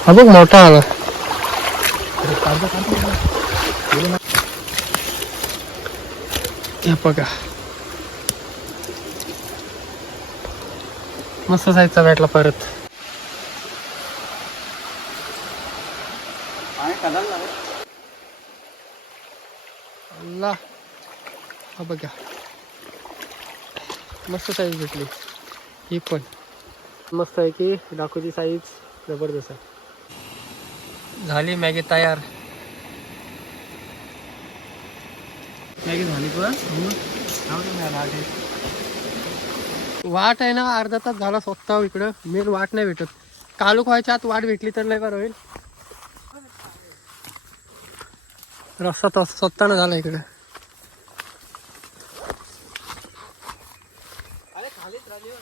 हा बघ मोठा आला बघा. मस्त जायचा भेटला परत. अल्ला. हा बघा. मस्त साईज भेटली. ही पण. मस्त आहे की डाकूची साईज जबरदस्त आहे. झाली मॅगी तयार. मॅगी झाली पण. वाट आहे ना अर्धा तास झाला स्वतः इकडं. मेन वाट नाही भेटत. कालूक व्हायच्या आत वाट भेटली तर लय बरं होईल. रस्ता तो स्वतःनं झाला इकडं.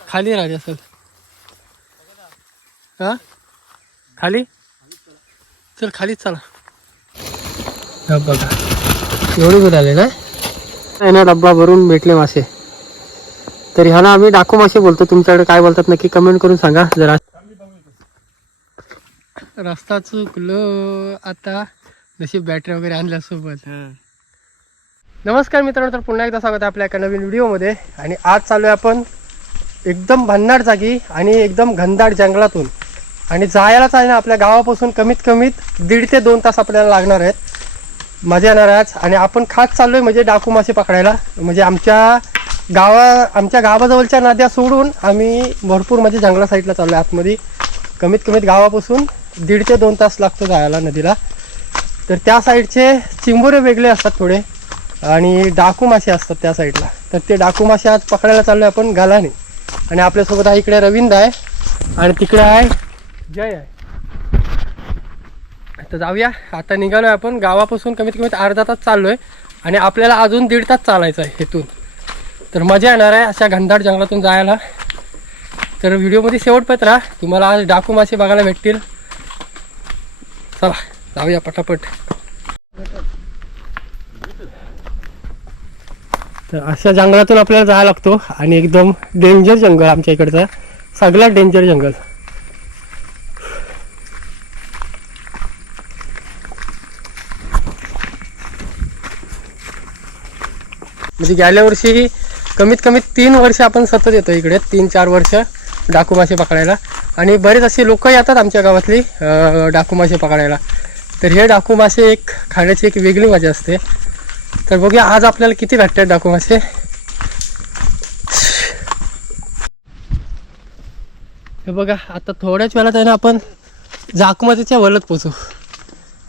खाली राहते असेल. हा? खाली? चल खालीच चला. बघा. एवढी दूर आले ना? आहे ना डब्बा भरून भेटले मासे. तर ह्याला आम्ही डाकू मासे बोलतो. तुमच्याकडे काय बोलतात नक्की कमेंट करून सांगा. जरा रस्ता चुकलो. आता जशी बॅटरी वगैरे आणल्या सोबत नमस्कार मित्रांनो तर पुन्हा एकदा स्वागत आहे आपल्या एका नवीन व्हिडिओमध्ये आणि आज चालू आहे आपण एकदम भन्नाट जागी आणि एकदम घनदाट जंगलातून. आणि जायलाच आहे ना आपल्या गावापासून कमीत कमीत दीड ते दोन तास आपल्याला लागणार आहेत. मजा येणार आहे आज. आणि आपण खास चाललो आहे म्हणजे डाकू मासे पकडायला. म्हणजे आमच्या गावा आमच्या गावाजवळच्या नद्या सोडून आम्ही भरपूर म्हणजे जंगला साईडला चाललो आहे आतमध्ये कमीत कमीत गावापासून दीड ते दोन तास लागतो जायला नदीला. तर त्या साईडचे चिंबोरे वेगळे असतात थोडे आणि डाकू मासे असतात त्या साईडला. तर ते डाकू मासे आज पकडायला चाललो आहे आपण गालाने. आणि आपल्यासोबत आहे इकडे रविंद आहे. आणि तिकडे आहे जय आहे. तर जाऊया. आता निघालो आहे आपण. गावापासून कमीत कमीत अर्धा तास चाललो आहे आणि आपल्याला अजून दीड तास चालायचं आहे इथून. तर मजा येणार आहे अशा घनदाट जंगलातून जायला. तर व्हिडिओमध्ये शेवटपर्यंत राहा. तुम्हाला आज डाकू मासे बघायला भेटतील. चला जाऊया पटापट. तर अशा जंगलातून आपल्याला जायला लागतो. आणि एकदम डेंजर जंगल आमच्या इकडचं. सगळ्यात डेंजर जंगल म्हणजे गेल्या वर्षी कमीत कमी तीन वर्ष आपण सतत येतो इकडे तीन चार वर्ष डाकू मासे पकडायला. आणि बरेच असे लोक येतात आमच्या गावातली डाकू मासे पकडायला. तर हे डाकू मासे एक खाण्याची एक वेगळी मजा असते. तर बघूया आज आपल्याला किती भेटतात डाकू मासे. हे बघा आता थोड्याच वेळात आहे ना आपण जाकमतीच्या वलत पोचू.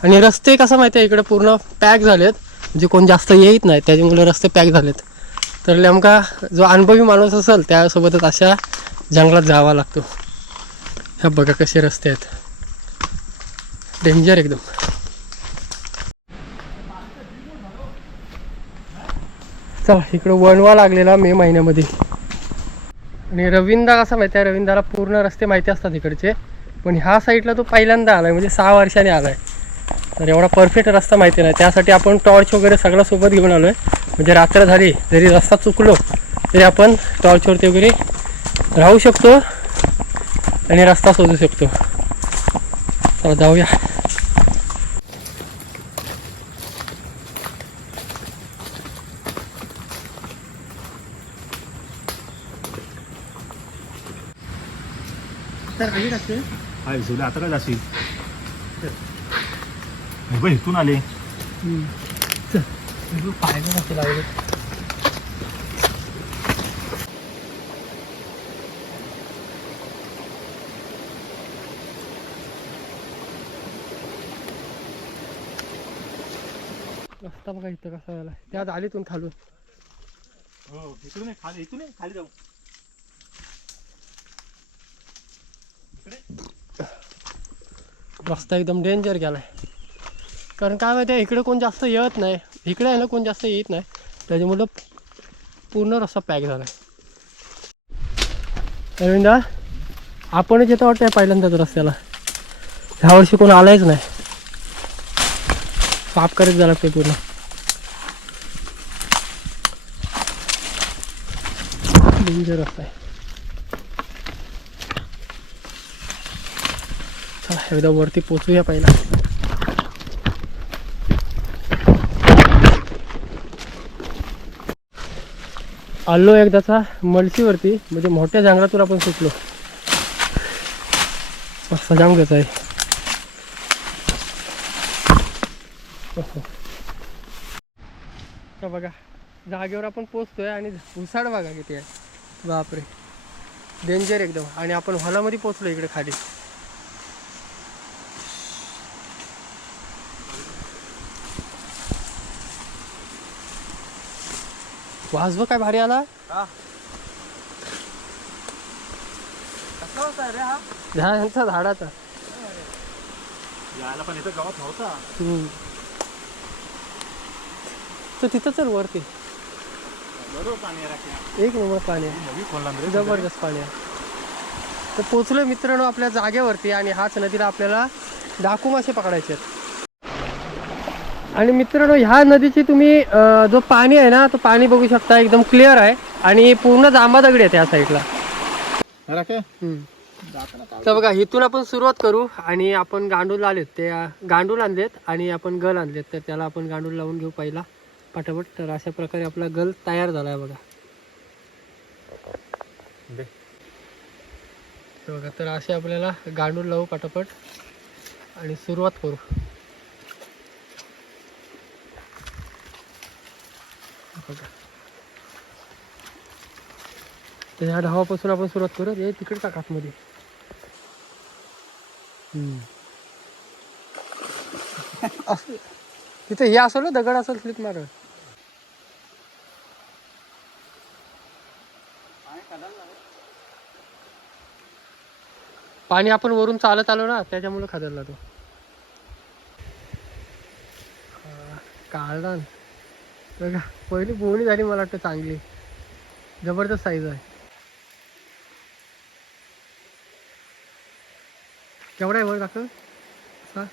आणि रस्ते कसं माहिती आहे? इकडे पूर्ण पॅक झालेत. म्हणजे कोण जास्त येत नाही त्याच्यामुळे रस्ते पॅक झालेत. तर नेमका जो अनुभवी माणूस असेल त्यासोबतच अशा जंगलात जावा लागतो. ह्या बघा कसे रस्ते आहेत. डेंजर एकदम. चला इकडं वणवा लागलेला मे महिन्यामध्ये. आणि रविंदा कसा माहिती आहे? रविंदाला पूर्ण रस्ते माहिती असतात इकडचे. पण ह्या साईडला तो पहिल्यांदा आलाय म्हणजे सहा वर्षाने आलाय. तर एवढा परफेक्ट रस्ता माहिती नाही. त्यासाठी आपण टॉर्च वगैरे सगळं सोबत घेऊन आलोय. म्हणजे रात्र झाली जरी रस्ता चुकलो तरी आपण टॉर्चवरती वगैरे राहू शकतो आणि रस्ता शोधू शकतो. चला जाऊया. तर आता काय जाशील? मुंबई इथून आले. लागले. रस्ता बघा इथं कसा झाला त्यात आलीतून खालून. हो इथून ये, खाली इथून ये, खाली जाऊ. रस्ता एकदम डेंजर गेलाय. कारण काय माहिती आहे इकडे कोण जास्त येत नाही इकडे आहे ना कोण जास्त येत नाही. त्याच्यामुळं पूर्ण रस्ता पॅक झाला अरविंदा आपणच येतो वाटतं पहिल्यांदाच रस्त्याला. ह्या वर्षी कोण आलायच नाही. साफ करत झाला ते पूर्ण. डेंजर रस्ता आहे. चला एकदा वरती पोचूया पहिला. आलो एकदाचा मलसीवरती म्हणजे मोठ्या जांगरातून आपण सुटलो. मस्त जाम आहे. बघा जागेवर आपण पोचतोय आणि उसाड बघा किती आहे. बापरे. डेंजर एकदम. आणि आपण हॉलामध्ये पोचलो इकडे खाली. वाजव काय भारी आला? झाडांचा झाडाचा. यायला पण इथं गावात नव्हता. तर तिथं चल वरती. एक नंबर पाणी आहे. जबरदस्त पाणी आहे. तर पोचलो मित्रांनो आपल्या जागेवरती आणि हाच नदीला आपल्याला डाकू मासे पकडायचे आहेत. आणि मित्रांनो ह्या नदीची तुम्ही जो पाणी आहे ना तो पाणी बघू शकता एकदम क्लिअर आहे. आणि पूर्ण जांबा दगडी आहे त्या साईडला. तर बघा इथून आपण सुरुवात करू. आणि आपण गांडूल आलेत ते अं, गांडूल आणलेत आणि आपण गल आणलेत. तर त्याला आपण गांडूल लावून घेऊ पहिला. पटापट. तर अशा प्रकारे आपला गल तयार झाला आहे बघा बघा तर असे आपल्याला गांडूल लावू पटापट. आणि सुरुवात करू. बघा. तर ह्या ढावापासून आपण सुरुवात करू हे तिकडे टाका आतमध्ये. तिथे हे असेल ना दगड असेल स्लिप मार पाणी आपण वरून चालत आलो ना त्याच्यामुळे खादरला तो. काळदान. बघा पहिली बोणी झाली मला वाटतं चांगली. जबरदस्त साईज आहे. केवढा आहे वर काका हा.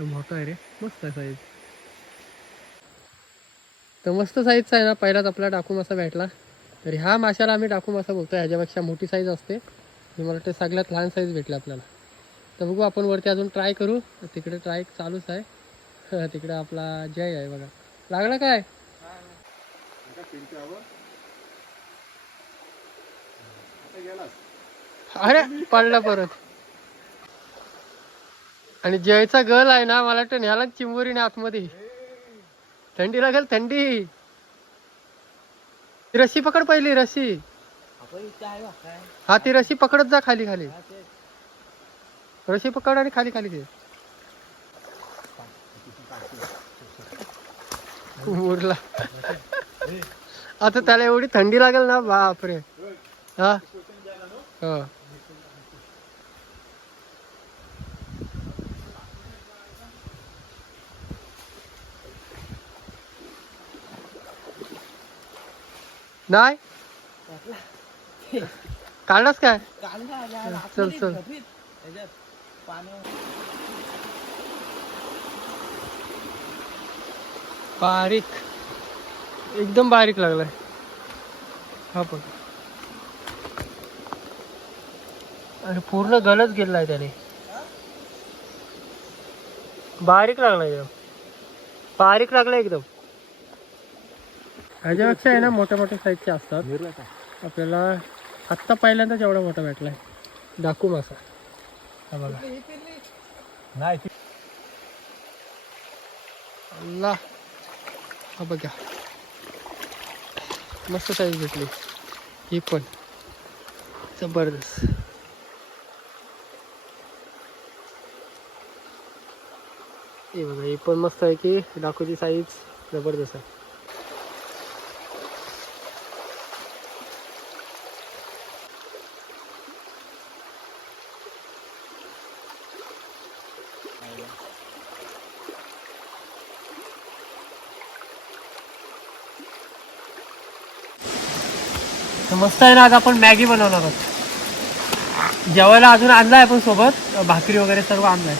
मोठा आहे रे. मस्त आहे साईज तर मस्त साईजचा आहे ना पहिलाच आपला डाकू मासा भेटला. तर ह्या माशाला आम्ही टाकू मासा बोलतो ह्याच्यापेक्षा मोठी साईज असते. मला वाटतं सगळ्यात लहान साईज भेटली आपल्याला. तर बघू आपण वरती अजून ट्राय करू. तिकडे ट्राय चालूच आहे. तिकडे आपला जय आहे बघा. लागला काय? अरे पडला परत. आणि जयचा गल आहे ना मला वाटतं न्याला चिंबोरीने आतमध्ये. थंडी लागेल थंडी. ती रस्सी पकड पहिली रस्सी. हा ती रस्सी पकडत जा खाली खाली. रस्सी पकड आणि खाली खाली घे. उरला आता त्याला एवढी थंडी लागेल ना बापरे. हा? हो. नाही? काढलास काय? चल चल. बारीक. एकदम बारीक लागलाय. हा पण. आणि पूर्ण गलच गेलाय त्याने. बारीक लागलाय एकदम. बारीक लागलाय एकदम. ह्याच्यापेक्षा आहे ना मोठ्या मोठ्या साईजचे असतात. आपल्याला आत्ता पहिल्यांदाच एवढा मोठा भेटलाय. डाकू मासा. हा बघा. नाही अल्ला. हा बघा मस्त साईज भेटली ही पण. जबरदस्त. हे बघा ही पण मस्त आहे की डाकूची साईज जबरदस्त आहे. मस्त आहे ना आज आपण मॅगी बनवणार आहोत. जेवायला अजून आणलाय आपण सोबत. भाकरी वगैरे सर्व आणलाय.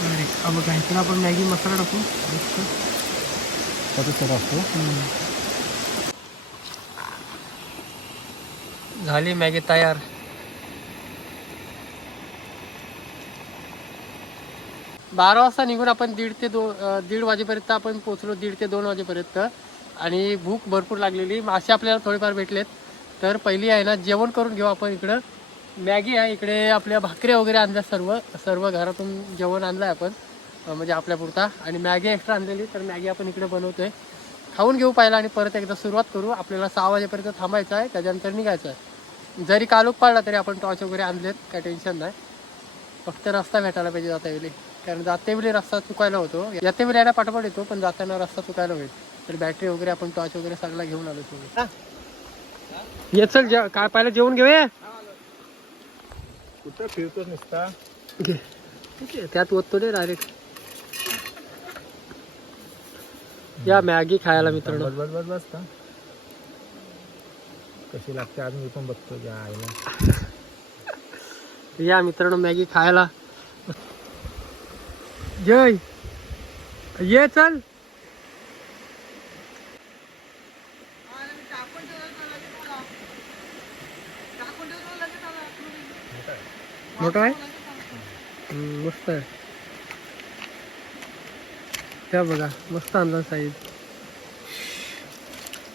अरे, हा बघा इकडे आपण मॅगी मसाला टाकू असतो. झाली मॅगी तयार. बारा वाजता निघून आपण दीड ते दोन दीड वाजेपर्यंत आपण पोचलो दीड ते दोन वाजेपर्यंत. आणि भूक भरपूर लागलेली. मासे आपल्याला थोडेफार भेटलेत. तर पहिली आहे ना जेवण करून घेऊ आपण इकडं. मॅगी आहे. इकडे आपल्या भाकऱ्या वगैरे आणल्या सर्व सर्व घरातून जेवण आणलं आहे आपण म्हणजे आपल्यापुरता आणि मॅगी एक्स्ट्रा आणलेली. तर मॅगी आपण इकडे आहे खाऊन घेऊ पाहिला आणि परत एकदा सुरुवात करू. आपल्याला सहा वाजेपर्यंत थांबायचं आहे. त्याच्यानंतर निघायचं आहे. जरी कालोख पाडला तरी आपण टॉर्च वगैरे आणलेत. काय टेन्शन नाही. फक्त रस्ता भेटायला पाहिजे जाता येईल. कारण जाते वेळी रस्ता चुकायला होतो. येते वेळी यायला पाठोपाठ येतो पण जाताना रस्ता चुकायला होईल. तर बॅटरी वगैरे आपण टॉर्च वगैरे सगळं घेऊन आलो सगळं ये चल जे- काय पाहिलं जेवण घेऊया कुठं फिरतोच नुसता? त्यात ओततो रे डायरेक्ट या मॅगी खायला मित्रांनो. बस बस बस बस का कशी लागते आज मी पण बघतो या मित्रांनो मॅगी खायला. जय. ये चल. मोठा आहे? मस्त आहे. त्या बघा मस्त आणला साईज.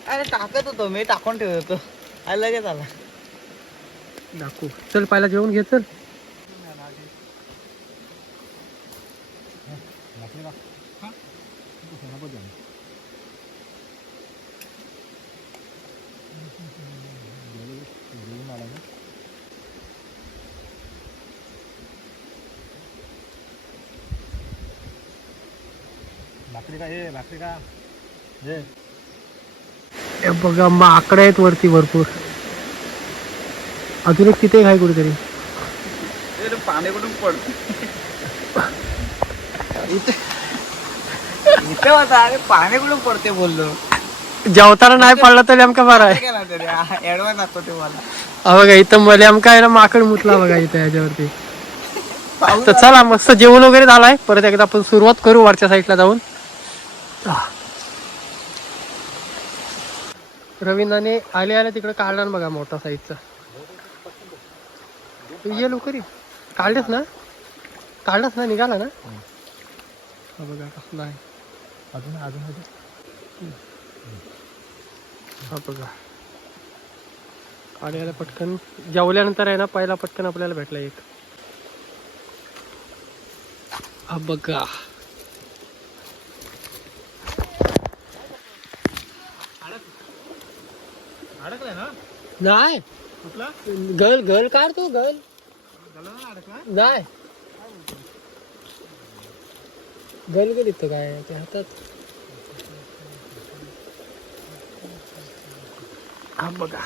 अरे टाकत होतो मी टाकून ठेवत होतो. लगेच आला. दाखवू. चल पहिला जेवण घे चल. भाकरी का हे भाकरी का ये हे बघा माकडे आहेत वरती भरपूर. अजून एक तिथे काय कुठेतरी. पाणी कुठून पडत? इथे होता. अरे पाणी कुठून पडते बोललो. जेवताना नाही पडला तरी आमका बरं आहे. तरी मला. हा बघा इथं मध्ये आमका आहे ना माकड मुतला बघा इथं याच्यावरती. तर चला मस्त जेवण वगैरे झालाय. परत एकदा आपण सुरुवात करू वरच्या साईडला जाऊन. रवींद्रने आले आले तिकडे काढला ना बघा मोठा साईजचा. तू ये लवकर ये. काढलेस ना? काढलास ना? निघाला ना? हा बघा कसला आहे. अजून अजून अजून हा बघा. आल्याला पटकन जेवल्यानंतर आहे ना पहिला पटकन आपल्याला भेटला एक. हा बघा. अडकलाय ना? नाही. कुठला? गल गल काढ तू गल. नाही. गल गल काय ते हातात. हा बघा.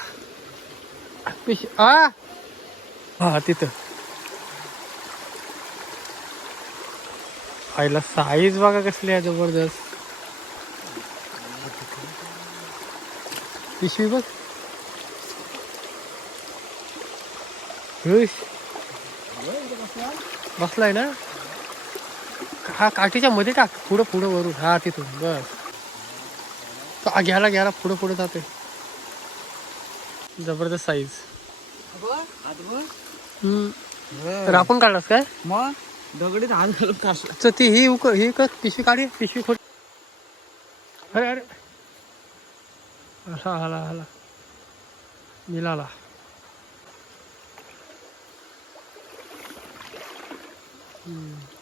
पिश आ! हा तिथं. आईला साईज बघा कसली आहे जबरदस्त. पिशवी बघ. बसलाय ना? हा काठीच्या मध्ये टाक. पुढं पुढं वरून. हा तिथून. बस. तो घ्यायला घ्यायला. पुढं पुढं जाते जबरदस्त साईज तर आपण काढलास काय? मग? दगडीत हात घालून काढला. तर ती ही उक ही कर. पिशवी काढी पिशवी खोट अरे अरे. आला आला आला. मिळाला हम्म.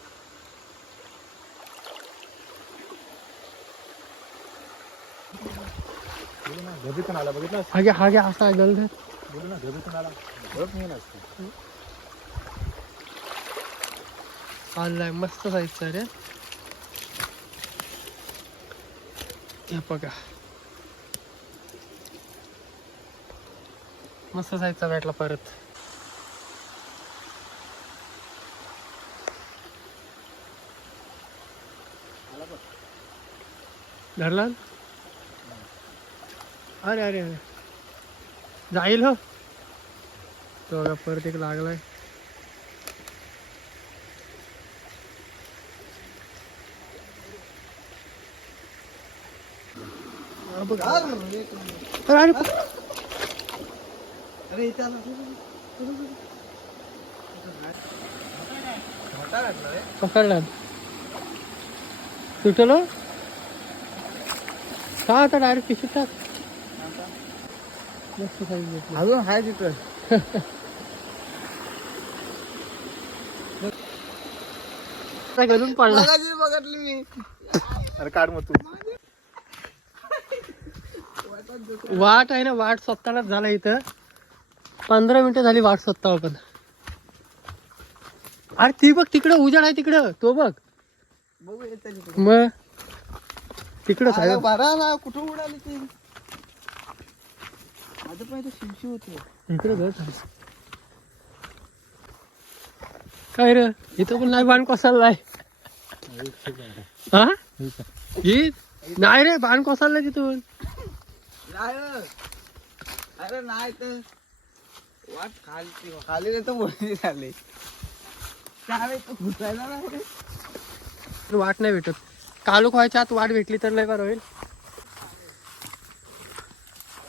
आला बघितलं हा घ्या हा घ्या असा बोलू ना आला. मस्त साईजचा रे. हे बघा. मस्त साईजचा भेटला परत. धरला? अरे अरे अरे. जाईल हो. तो बघा परत एक लागलाय. अरे अरे इथे. पकडला. सुटलो? का आता डायरेक्ट टाक? भेटली. अजून हाय तिथं. आता घरून पडला. मगाशी बघितली मी. अरे काढ मग तू. वाट आहे ना वाट स्वतःलाच झाला इथं. पंधरा मिनिटं झाली वाट स्वतः आपण अरे ती बघ तिकडं उजाड आहे तिकडं. तो बघ. बघू येते तिकडे. मग. तिकडंच आहे अरे बरा ना कुठं उडाली ती? माझं पण इथे शिवशी होते. इकडे घर. काय रे? इथं पण नाही बाण कोसाला हा? नाही रे बाण कोसाला तिथून. नाही अरे नाही तर वाट खाली खाली नाही तर वरती झाली. काय तो घुसायला नाही रे. वाट नाही भेटत. कालूक व्हायच्या आत वाट भेटली तर लय बरं होईल.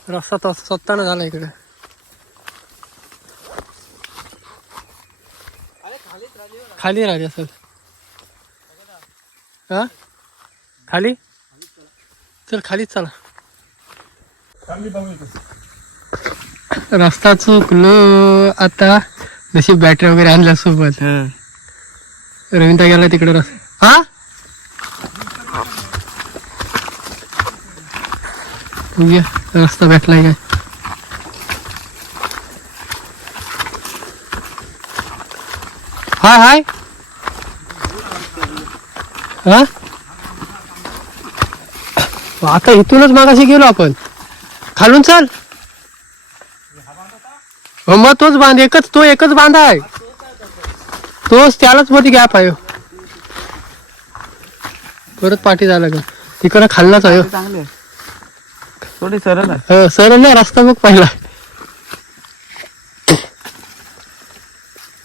रस्ता तो स्वतःनं झाला इकडे. खाली राहिले असेल हा? खाली? चल खालीच चला. रस्ता चुकलो आता जशी बॅटरी वगैरे आणल्या सोबत रवींद्र गेला तिकडे रस्ता. हा? बघूया रस्ता भेटलाय काय हाय हाय हा आता इथूनच मागाशी गेलो आपण खालून चल हो मग तोच बांध एकच तो एकच बांधा आहे तोच त्यालाच मध्ये गॅप आहे परत पाठी झाला का तिकडं खाल्लाच आहे चांगले थोडी सरळ आहे. हो, सरळ नाही रस्ता बघ पहिला.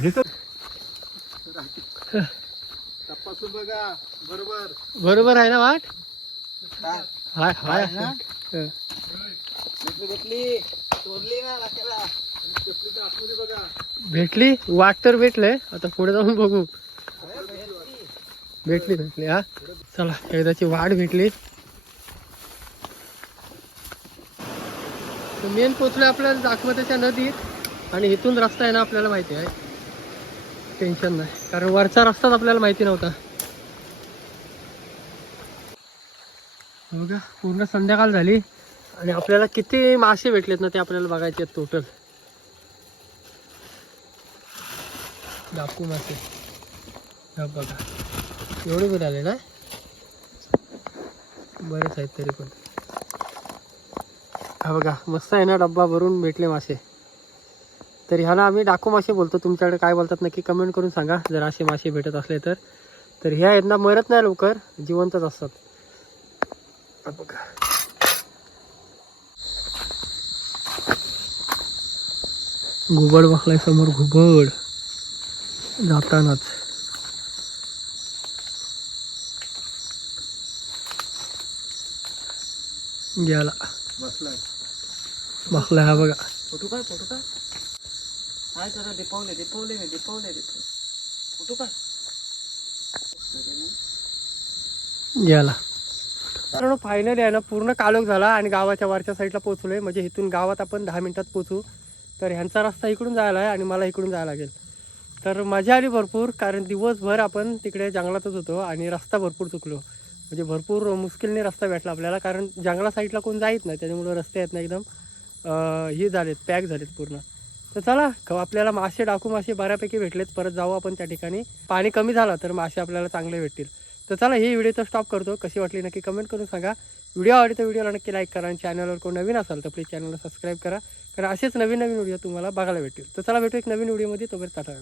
घेतो तपासून बघा बरोबर. बरोबर आहे ना वाट? काय हाय हाय. आहे ना? हं. भेटली भेटली. तोडली ना लाकडा चपलीचं आतमध्ये बघा. भेटली? वाट तर भेटलंय. आता पुढे जाऊन बघू. भेटली. भेटली भेटली हा. चला एकदाची वाट भेटली. मेन पोचलो आपल्याला दाखवताच्या नदीत आणि इथून रस्ता आहे ना आपल्याला माहिती आहे. टेन्शन नाही. कारण वरचा रस्ताच आपल्याला माहिती नव्हता. बघा पूर्ण संध्याकाळ झाली आणि आपल्याला किती मासे भेटलेत ना ते आपल्याला बघायचे आहेत टोटल डाकू मासे. बघा. एवढे बरं आले ना? बरेच आहेत तरी पण. हा बघा मस्त आहे ना डब्बा भरून भेटले मासे. तर ह्याला आम्ही डाकू मासे बोलतो. तुमच्याकडे काय बोलतात नक्की कमेंट करून सांगा. जर असे मासे भेटत असले तर. तर ह्या आहेत ना मरत नाही लवकर जिवंतच असतात. बघा. घुबड बसलाय समोर घुबड. जातानाच. गेला बसलाय. बसलाय हा बघा. फोटो काय फोटो काय हाय जरा दिपवले दिपवले मी दिपवले फोटो काय गेला कारण फायनली आहे ना पूर्ण कालोख झाला आणि गावाच्या वरच्या साईडला पोहोचलोय. म्हणजे इथून गावात आपण दहा मिनिटात पोचू तर ह्यांचा रस्ता इकडून जायला आहे आणि मला इकडून जायला लागेल. तर मजा आली भरपूर कारण दिवसभर आपण तिकडे जंगलातच होतो आणि रस्ता भरपूर चुकलो. म्हणजे भरपूर मुश्किलने रस्ता भेटला आपल्याला कारण जंगला साईडला कोण जाईत नाही त्याच्यामुळं रस्ते आहेत ना एकदम. हे झालेत पॅक झालेत पूर्ण. तर चला आपल्याला मासे डाकू मासे बऱ्यापैकी भेटलेत. परत जाऊ आपण त्या ठिकाणी. पाणी कमी झालं तर मासे आपल्याला चांगले भेटतील. तर चला ही व्हिडिओ तर स्टॉप करतो. कशी वाटली नक्की कमेंट करून सांगा. व्हिडिओ आवडली तर व्हिडिओला नक्की लाईक करा आणि चॅनलवर कोण नवीन असाल तर प्लीज चॅनलला सबस्क्राईब करा. कारण असेच नवीन नवीन व्हिडिओ तुम्हाला बघायला भेटतील. तर चला भेटू एक नवीन व्हिडिओमध्ये. तोपर्यंत टाटा